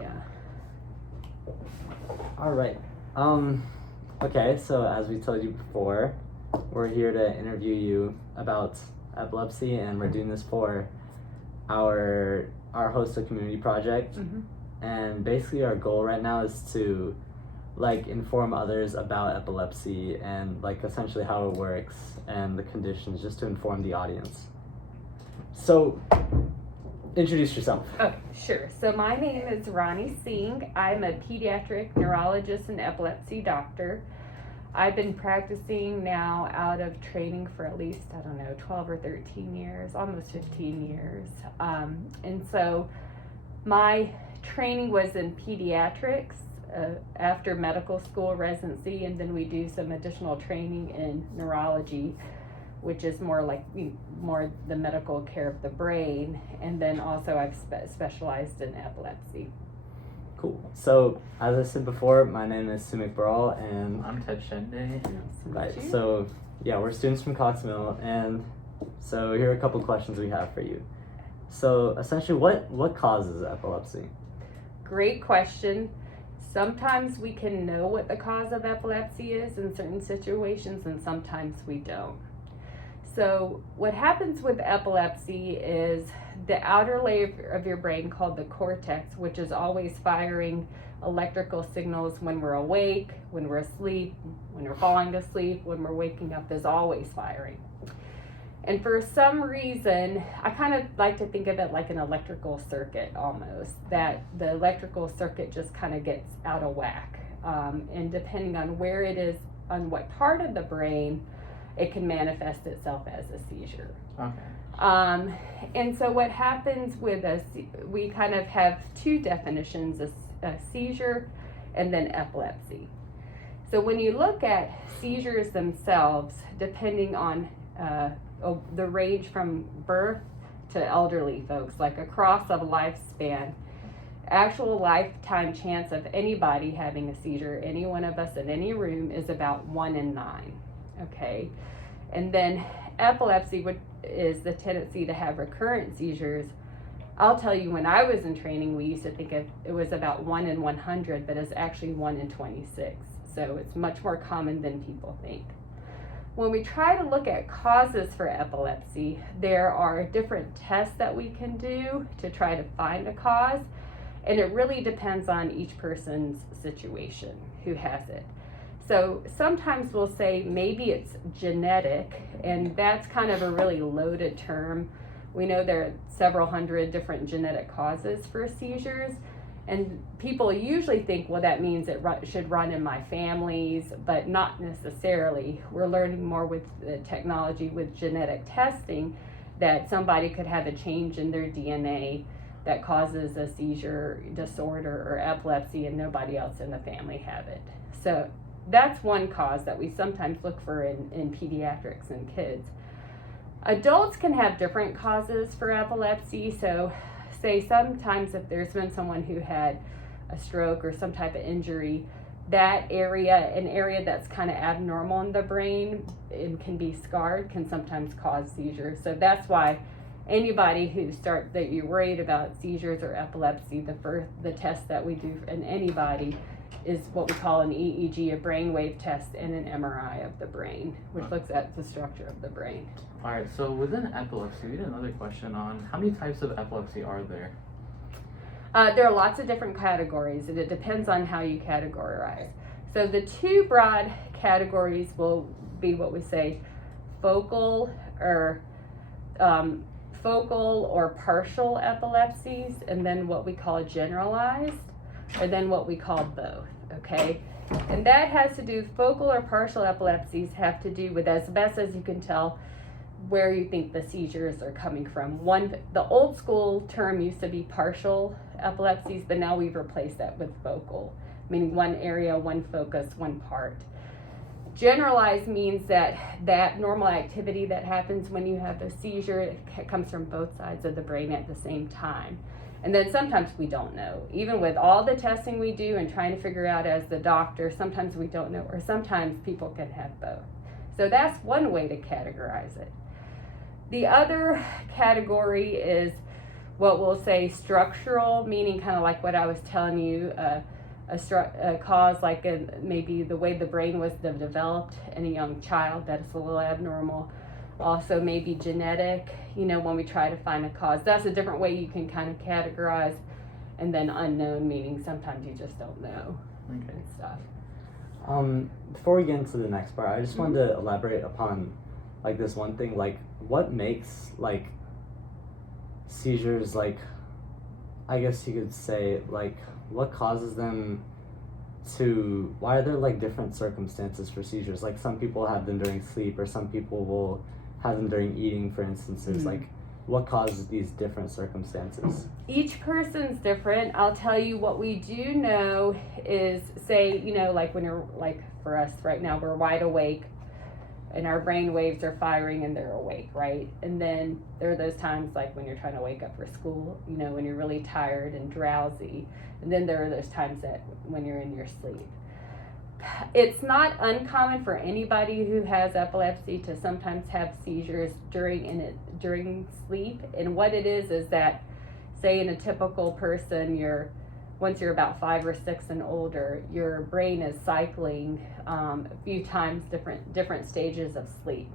Yeah. All right. Okay, so as we told you before, we're here to interview you about epilepsy, and we're doing this for our hostel community project. Mm-hmm. And basically our goal right now is to inform others about epilepsy and essentially how it works and the conditions, just to inform the audience. So introduce yourself. Okay, sure. So my name is Rani Singh. I'm a pediatric neurologist and epilepsy doctor. I've been practicing now out of training for at least, 12 or 13 years, almost 15 years. And so my training was in pediatrics after medical school residency, and then we do some additional training in neurology, which is more the medical care of the brain, and then also I've specialized in epilepsy. Cool. So as I said before, my name is Sumik Baral, and I'm Ted Shende. Right. So yeah, we're students from Cox Mill, and so here are a couple questions we have for you. So essentially, what causes epilepsy? Great question. Sometimes we can know what the cause of epilepsy is in certain situations, and sometimes we don't. So what happens with epilepsy is the outer layer of your brain, called the cortex, which is always firing electrical signals when we're awake, when we're asleep, when we're falling asleep, when we're waking up, is always firing. And for some reason, I kind of like to think of it like an electrical circuit almost, that the electrical circuit just kind of gets out of whack. And depending on where it is, on what part of the brain, it can manifest itself as a seizure. Okay. And so what happens with we kind of have two definitions, a seizure and then epilepsy. So when you look at seizures themselves, depending on the range from birth to elderly folks, like across a lifespan, actual lifetime chance of anybody having a seizure, any one of us in any room, is about 1 in 9. Okay, and then epilepsy is the tendency to have recurrent seizures. I'll tell you, when I was in training, we used to think it was about 1 in 100, but it's actually 1 in 26. So it's much more common than people think. When we try to look at causes for epilepsy, there are different tests that we can do to try to find a cause, and it really depends on each person's situation who has it. So sometimes we'll say maybe it's genetic, and that's kind of a really loaded term. We know there are several hundred different genetic causes for seizures, and people usually think, well, that means it should run in my families, but not necessarily. We're learning more with the technology with genetic testing that somebody could have a change in their DNA that causes a seizure disorder or epilepsy, and nobody else in the family have it. So that's one cause that we sometimes look for in pediatrics and kids. Adults can have different causes for epilepsy. So say sometimes if there's been someone who had a stroke or some type of injury, that area, an area that's kind of abnormal in the brain and can be scarred, can sometimes cause seizures. So that's why anybody that you're worried about seizures or epilepsy, the test that we do in anybody is what we call an EEG, a brainwave test, and an MRI of the brain, which looks at the structure of the brain. All right, so within epilepsy, we had another question on how many types of epilepsy are there? There are lots of different categories, and it depends on how you categorize. So the two broad categories will be what we say focal or partial epilepsies, and then what we call generalized, or then what we call both, okay? And that has to do, focal or partial epilepsies have to do with, as best as you can tell, where you think the seizures are coming from. The old school term used to be partial epilepsies, but now we've replaced that with focal, meaning one area, one focus, one part. Generalized means that normal activity that happens when you have a seizure, it comes from both sides of the brain at the same time. And then sometimes we don't know. Even with all the testing we do and trying to figure out as the doctor, sometimes we don't know, or sometimes people can have both. So that's one way to categorize it. The other category is what we'll say structural, meaning kind of like what I was telling you, a cause like maybe the way the brain was developed in a young child that's a little abnormal. Also maybe genetic, when we try to find a cause. That's a different way you can kind of categorize. And then unknown, meaning sometimes you just don't know. Okay. And stuff. Before we get into the next part, I just wanted to elaborate upon like this one thing, like what makes like seizures, like I guess you could say, like what causes them to, why are there like different circumstances for seizures? Like some people have them during sleep, or some people will have them during eating, for instances. Like what causes these different circumstances? Each person's different. I'll tell you what we do know is, say, like when you're, like for us right now, we're wide awake and our brain waves are firing and they're awake, right? And then there are those times like when you're trying to wake up for school, when you're really tired and drowsy. And then there are those times that when you're in your sleep. It's not uncommon for anybody who has epilepsy to sometimes have seizures during sleep. And what it is that, say in a typical person, once you're about 5 or 6 and older, your brain is cycling a few times different stages of sleep.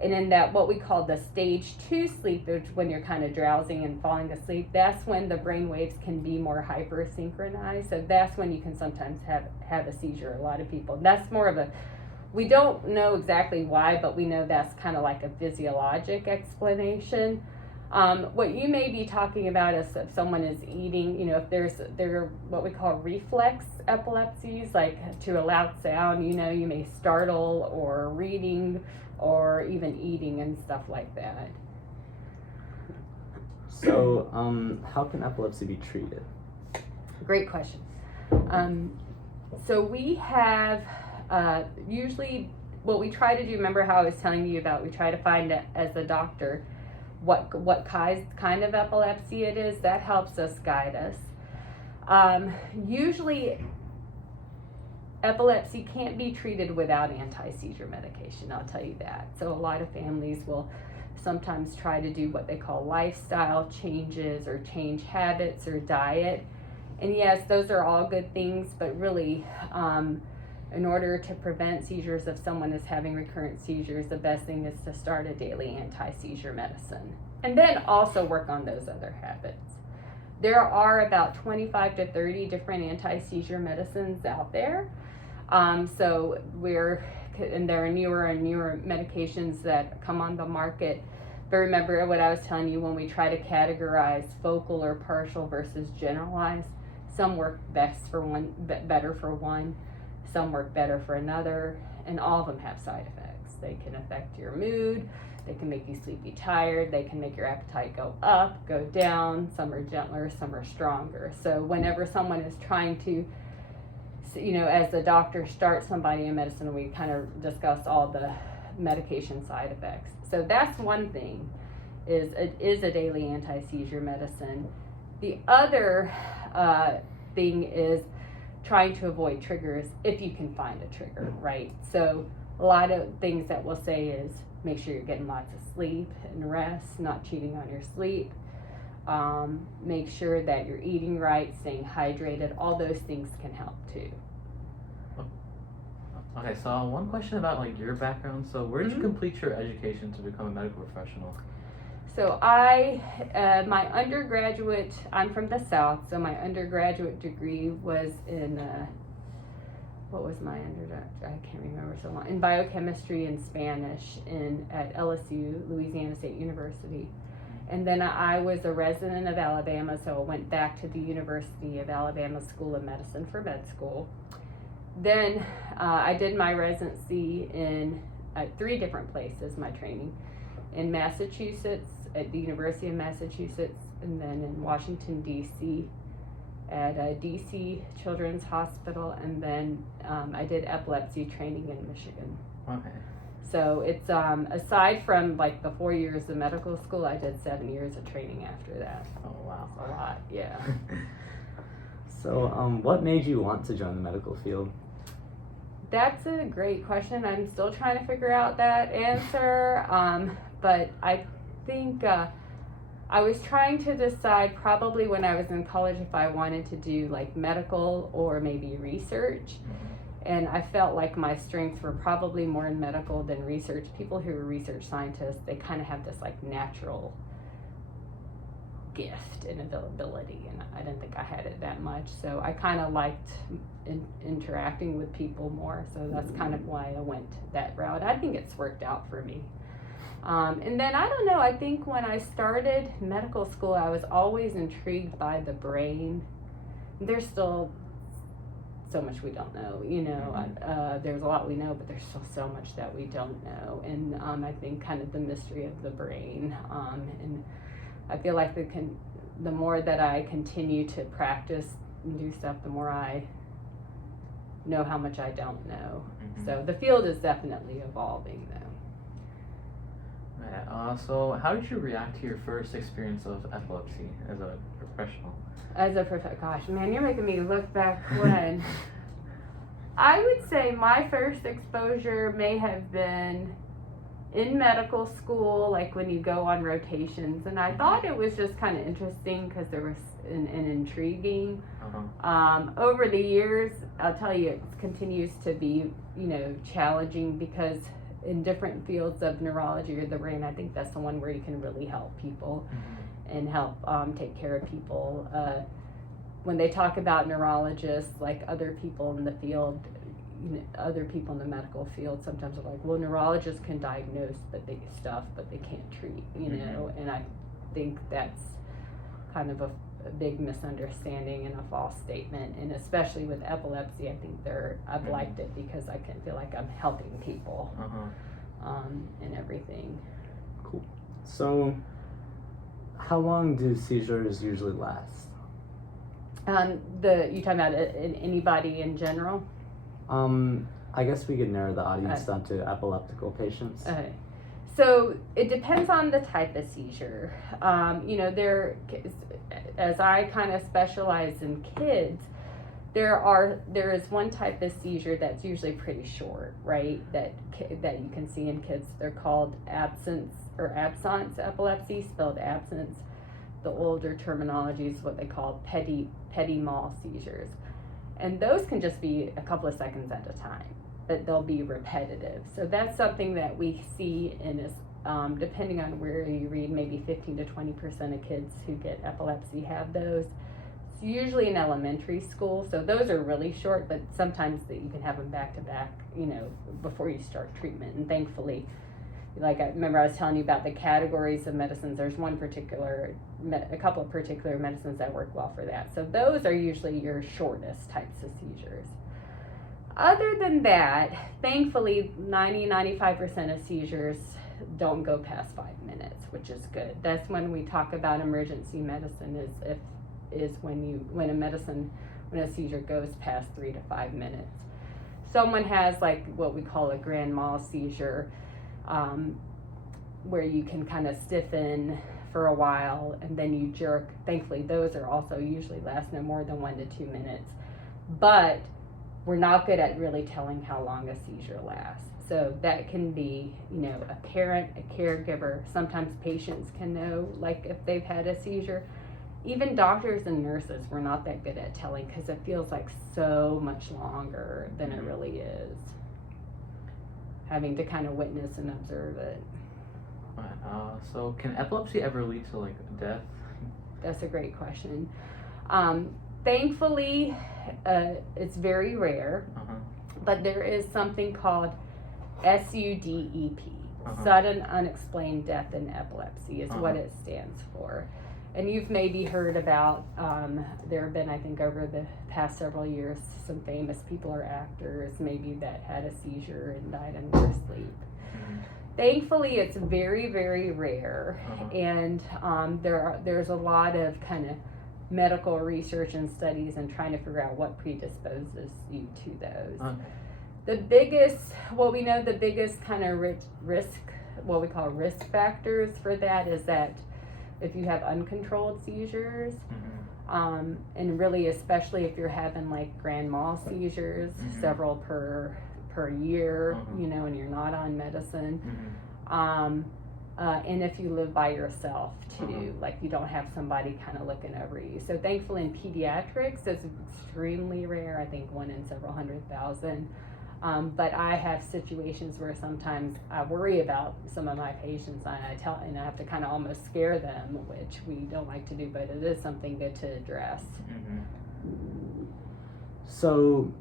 And in that, what we call the stage 2 sleep, which when you're kind of drowsing and falling asleep, that's when the brain waves can be more hypersynchronized. So that's when you can sometimes have a seizure, a lot of people. That's more of we don't know exactly why, but we know that's kind of like a physiologic explanation. What you may be talking about is if someone is eating, if there are what we call reflex epilepsies, like to a loud sound, you may startle, or reading, or even eating and stuff like that. So, how can epilepsy be treated? Great question. So we have usually what we try to do. Remember how I was telling you about? We try to find as a doctor what kind of epilepsy it is. That helps us guide us. Usually epilepsy can't be treated without anti-seizure medication, I'll tell you that. So a lot of families will sometimes try to do what they call lifestyle changes, or change habits, or diet. And yes, those are all good things, but really in order to prevent seizures, if someone is having recurrent seizures, the best thing is to start a daily anti-seizure medicine. And then also work on those other habits. There are about 25 to 30 different anti-seizure medicines out there. So and there are newer and newer medications that come on the market. But remember what I was telling you when we try to categorize focal or partial versus generalized. Some work best for one, better for one. Some work better for another, and all of them have side effects. They can affect your mood. They can make you sleepy, tired. They can make your appetite go up, go down. Some are gentler, some are stronger. So whenever someone is trying to, as the doctor starts somebody in medicine, we kind of discuss all the medication side effects. So that's one thing, is a daily anti-seizure medicine. The other thing is trying to avoid triggers if you can find a trigger, right? So a lot of things that we'll say is make sure you're getting lots of sleep and rest, not cheating on your sleep. Make sure that you're eating right, staying hydrated. All those things can help too. Okay, so one question about like your background. So where did you complete your education to become a medical professional? So my undergraduate, I'm from the South, so my undergraduate degree was in, what was my undergraduate? I can't remember so long. In biochemistry and Spanish at LSU, Louisiana State University. And then I was a resident of Alabama, so I went back to the University of Alabama School of Medicine for med school. Then I did my residency in 3 different places, my training. In Massachusetts, at the University of Massachusetts, and then in Washington, D.C., at DC Children's Hospital, and then I did epilepsy training in Michigan. Okay. So it's, aside from like the 4 years of medical school, I did 7 years of training after that. Oh, wow. A lot, yeah. So, what made you want to join the medical field? That's a great question. I'm still trying to figure out that answer. But I think I was trying to decide probably when I was in college if I wanted to do like medical or maybe research. And I felt like my strengths were probably more in medical than research. People who are research scientists, they kind of have this like natural gift and ability, and I didn't think I had it that much. So I kind of liked interacting with people more. So that's kind of why I went that route. I think it's worked out for me. And then I don't know, I think when I started medical school, I was always intrigued by the brain. There's still so much we don't know, you know. There's a lot we know, but there's still so much that we don't know. And I think kind of the mystery of the brain. And I feel like the more that I continue to practice and do stuff, the more I know how much I don't know. So the field is definitely evolving, though. So how did you react to your first experience of epilepsy as a professional? Gosh, man, you're making me look back when. I would say my first exposure may have been in medical school, like when you go on rotations, and I thought it was just kind of interesting because there was an intriguing. Over the years, I'll tell you, it continues to be, you know, challenging because in different fields of neurology or the brain, I think that's the one where you can really help people and help take care of people. When they talk about neurologists, like other people in the field, you know, other people in the medical field sometimes are like, well, neurologists can diagnose but they can't treat, you know. And I think that's kind of a big misunderstanding and a false statement. And especially with epilepsy, I think I've liked it because I can feel like I'm helping people and everything. Cool. So how long do seizures usually last? You talking about anybody in general? I guess we could narrow the audience down to epileptical patients. So it depends on the type of seizure. You know, as I kind of specialize in kids, there is one type of seizure that's usually pretty short, right? That you can see in kids. They're called absence epilepsy, spelled absence. The older terminology is what they call petit mal seizures. And those can just be a couple of seconds at a time, but they'll be repetitive. So that's something that we see in is, depending on where you read, maybe 15 to 20% of kids who get epilepsy have those. It's usually in elementary school, so those are really short, but sometimes you can have them back to back, you know, before you start treatment. And thankfully, like I remember I was telling you about the categories of medicines, there's a couple of particular medicines that work well for that. So those are usually your shortest types of seizures. Other than that, thankfully 90-95% of seizures don't go past 5 minutes, which is good. That's when we talk about emergency medicine is when a seizure goes past 3 to 5 minutes. Someone has like what we call a grand mal seizure, where you can kind of stiffen for a while and then you jerk. Thankfully, those are also usually last no more than 1 to 2 minutes. But we're not good at really telling how long a seizure lasts. So that can be, you know, a parent, a caregiver. Sometimes patients can know, like if they've had a seizure. Even doctors and nurses, we're not that good at telling because it feels like so much longer than it really is. Having to kind of witness and observe it. So can epilepsy ever lead to like death? That's a great question. Thankfully, it's very rare, but there is something called SUDEP, sudden unexplained death in epilepsy is what it stands for. And you've maybe heard about, there have been, I think over the past several years, some famous people or actors maybe that had a seizure and died in their sleep. Thankfully, it's very, very rare, and there's a lot of kind of medical research and studies and trying to figure out what predisposes you to those. The biggest kind of risk, what we call risk factors for that is that if you have uncontrolled seizures, and really especially if you're having like grand mal seizures, several per year, you know, and you're not on medicine, and if you live by yourself too, like you don't have somebody kind of looking over you. So thankfully in pediatrics, it's extremely rare, I think 1 in several 100,000. But I have situations where sometimes I worry about some of my patients, and I have to kind of almost scare them, which we don't like to do, but it is something good to address. So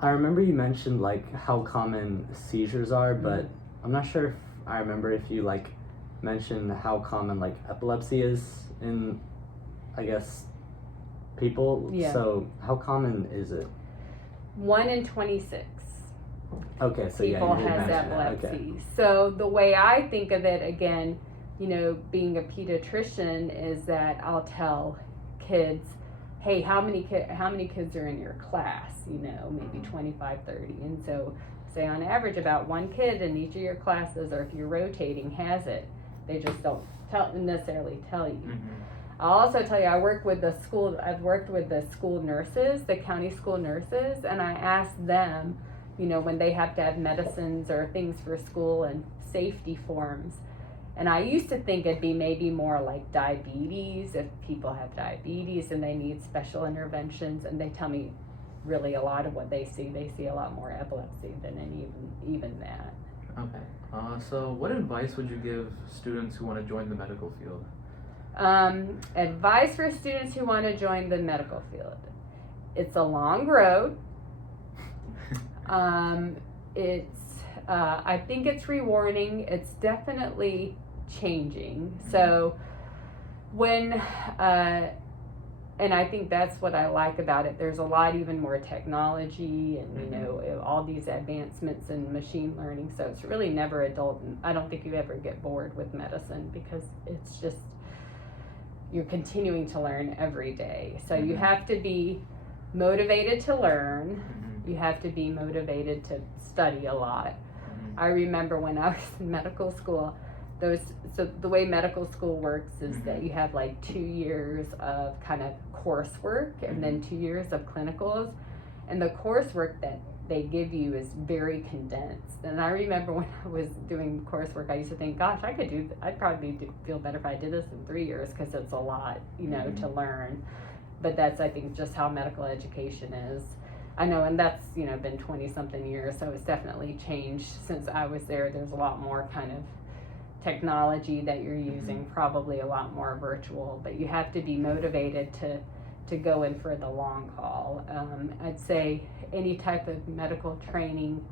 I remember you mentioned like how common seizures are, but I'm not sure if I remember if you like mentioned how common like epilepsy is in, I guess, people. Yeah. So how common is it? 1 in 26 Okay, so people yeah, you did has mention that. epilepsy. Okay. So the way I think of it, again, you know, being a pediatrician, is that I'll tell kids, hey, how many kids are in your class? You know, maybe 25, 30. And so say on average about 1 kid in each of your classes, or if you're rotating, has it. They just don't necessarily tell you. I'll also tell you, I've worked with the school nurses, the county school nurses, and I ask them, you know, when they have to have medicines or things for school and safety forms. And I used to think it'd be maybe more like diabetes, if people have diabetes and they need special interventions, and they tell me really a lot of what they see a lot more epilepsy than even that. Okay. So what advice would you give students who want to join the medical field? Advice for students who want to join the medical field. It's a long road. I think it's rewarding. It's definitely changing. So when, and I think that's what I like about it. There's a lot even more technology and, you know, all these advancements in machine learning. So it's really never a dull. I don't think you ever get bored with medicine, because it's just, you're continuing to learn every day. So you have to be motivated to learn. You have to be motivated to study a lot. I remember when I was in medical school, so the way medical school works is that you have like 2 years of kind of coursework and then 2 years of clinicals, and the coursework that they give you is very condensed. And I remember when I was doing coursework, I used to think, gosh, I'd probably feel better if I did this in 3 years, because it's a lot, you know, to learn. But that's, I think, just how medical education is. I know, and that's, you know, been 20 something years, so it's definitely changed since I was there. There's a lot more kind of technology that you're using, probably a lot more virtual, but you have to be motivated to go in for the long haul. I'd say any type of medical training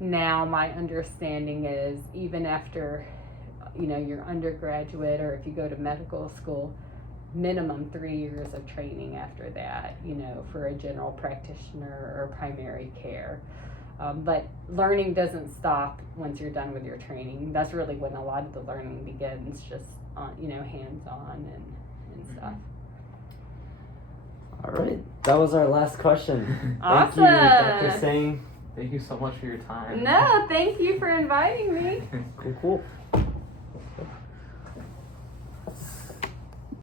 now, my understanding is, even after, you know, your undergraduate, or if you go to medical school, minimum 3 years of training after that, you know, for a general practitioner or primary care. But learning doesn't stop once you're done with your training. That's really when a lot of the learning begins, just on, you know, hands-on and stuff. All right, that was our last question. Awesome. Thank you, Dr. Singh. Thank you so much for your time. No, thank you for inviting me. Cool.